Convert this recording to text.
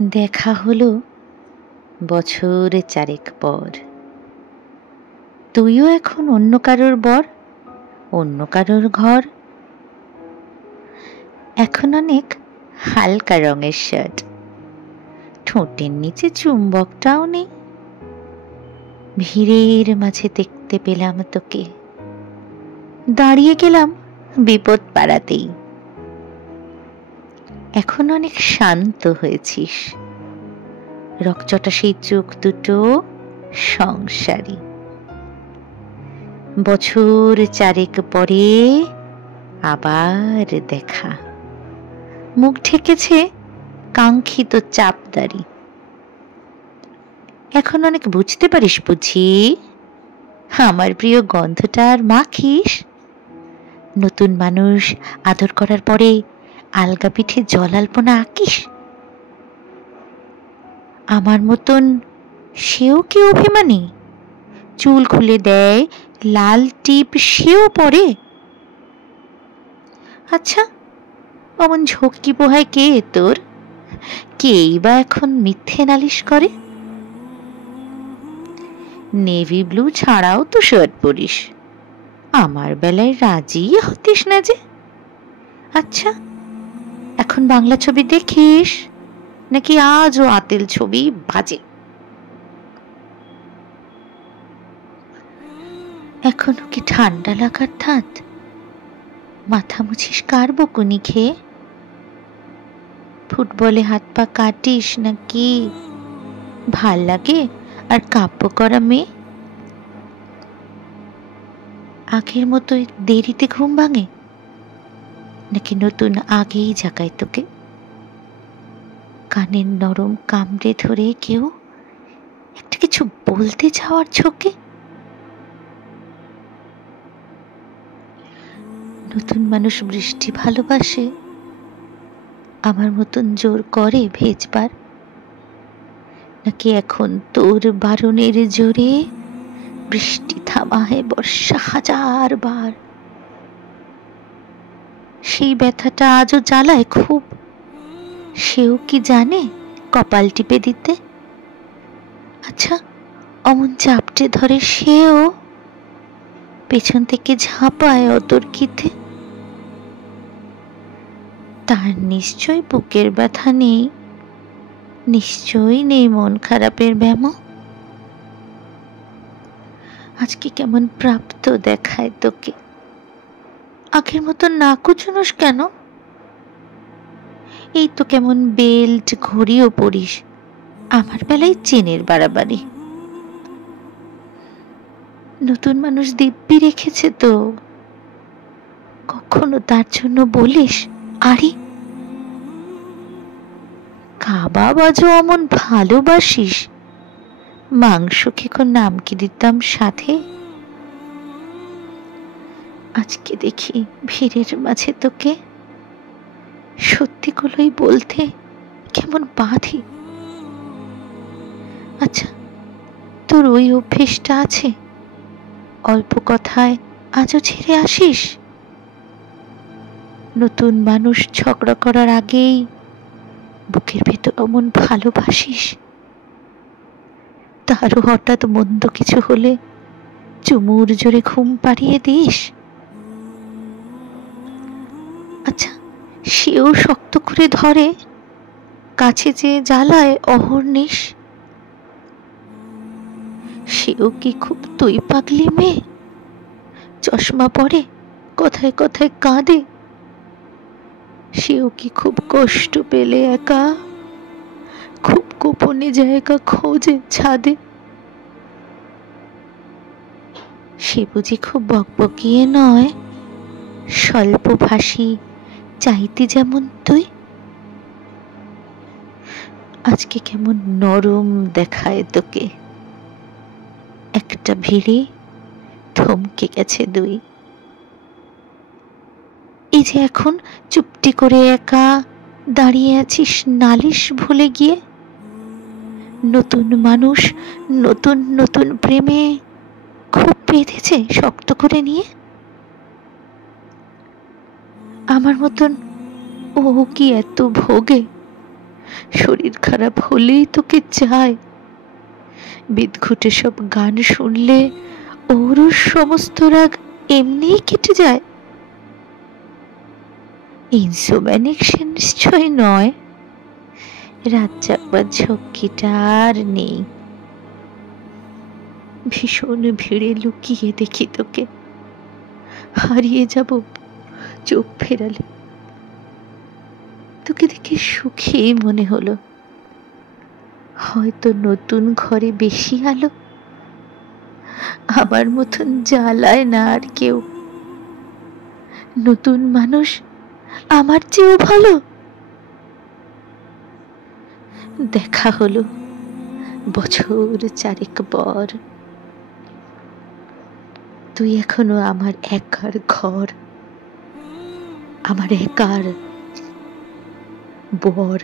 দেখা হলো বছর চারেক পর। তুইও এখন অন্য কারোর বর, অন্য কারোর ঘর। এখন অনেক হালকা রঙের শার্ট, ঠোঁটের নিচে চুম্বকটাও নেই। ভিড়ের মাঝে দেখতে পেলাম তোকে, দাঁড়িয়ে গেলাম বিপদ পাড়াতেই। এখন অনেক শান্ত হয়েছিস, রকচটা সেই চোখ দুটো সংসারী। বছর চারেক পরে আবার দেখা, মুখ ঢেকেছে কাঙ্ক্ষিত চাপদারি। এখন অনেক বুঝতে পারিস বুঝি, আমার প্রিয় গন্ধটা আর মাখিস। নতুন মানুষ আদর করার পরে আলগা পিঠে জলাল্পনা আঁকিস। আমার মতন সেও কি অভিমানী? চুল খুলে দেয়, লাল টিপ সেও পরে। আচ্ছা, অমন ঝক্কি পোহায় কে তোর? কেই বা এখন মিথ্যে নালিশ করে? নেভি ব্লু ছাড়াও তো শার্ট পরিস, আমার বেলায় রাজি হতিস না যে। আচ্ছা, এখন বাংলা ছবি দেখিস নাকি আজও আতেল ছবি বাজে? এখনো কি ঠান্ডা লাগার ধাত? মাথা মুছিস কার বকুনি খেয়ে? ফুটবলে হাত পা কাটিস নাকি ভাল লাগে আর কাব্য করা মেয়ে? আগের মতো দেরিতে ঘুম ভাঙে নাকি নতুন আগেই জাগায় তোকে? কানের নরম কামড়ে ধরে কেউ একটা কিছু বলতে যাওয়ার ঝোঁকে? নতুন মানুষ বৃষ্টি ভালোবাসে, আমার মতন জোর করে ভেজবার? নাকি এখন তোর বারণের জোরে বৃষ্টি থামায় বর্ষা হাজার বার? সেই ব্যথাটা আজও জ্বালায় খুব, সেও কি জানে কপাল টিপে দিতে? আচ্ছা, অমন চাপটে ধরে সেও পেছন থেকে ঝাঁপায় অতর্কিতে। তার নিশ্চয় বুকের ব্যথা নেই, নিশ্চয়ই নেই মন খারাপের ব্যামো। আজকে কেমন প্রাপ্ত দেখায় তোকে, আগের মতো না কুচুনোস কেন? এই তো কেমন বেল্ট ঘড়িও পরিস, আমার বেলায় চেনের বাড়াবাড়ি। নতুন মানুষ দিব্যি রেখেছে তো, কখনো তার জন্য বলিস আরে কাবাব আজও অমন ভালোবাসিস? মাংস খেকো নাম কি দিতাম সাথে? আজকে দেখি ভিড়ের মাঝে তোকে, সত্যিগুলোই বলতে কেমন বাধে। আচ্ছা, তোর ওই অভ্যেসটা আছে, অল্প কথায় আজও ছেড়ে আসিস? নতুন মানুষ ঝগড়া করার আগেই বুকের ভেতর অমন ভালোবাসিস, তারও হঠাৎ মন্দ কিছু হলে চুমুর জোরে ঘুম পাড়িয়ে দিস? আচ্ছা, সেও শক্ত করে ধরে, কাছে যে জ্বালায় অহর্নিশ? সেও কি খুব তুই পাগলি মেয়ে? চশমা পরে, কথায় কথায় কাঁদে? সেও কি খুব কষ্ট পেলে একা, খুব গোপনে জায়গা খোঁজে ছাদে? সে বুঝি খুব বকবকিয়ে নয়, স্বল্পভাষী, চাইতে যেমন তুই? আজকে কেমন নরম দেখায় তোকে, একটা ভিড়ে থমকে গেছে দুই। এই যে এখন চুপটি করে একা দাঁড়িয়ে আছিস নালিশ ভুলে গিয়ে। নতুন মানুষ নতুন নতুন প্রেমে খুব বেঁধেছে শক্ত করে নিয়ে। আমার মতন ও কি এত ভোগে? শরীর খারাপ হলেই তোকে চায়। বিদঘুটে সব গান শুনলে ওরও সমস্ত রাগ এমনিই কেটে যায়। ইনসোম্যানিক সে নিশ্চয় নয়, রাত জাগবার ঝক্কিটা আর নেই। ভীষণ ভিড়ে লুকিয়ে দেখি তোকে, হারিয়ে যাব চোখ ফেরালে। তোকে দেখে সুখী মনে হলো, হয়তো নতুন ঘরে বেশি আলো, আমার মতন জ্বালায় না আর কেউ। নতুন মানুষ আমার চেয়েও ভালো। দেখা হলো বছর চারেক পর, তুই এখনো আমার একার ঘর, আমার একার বর।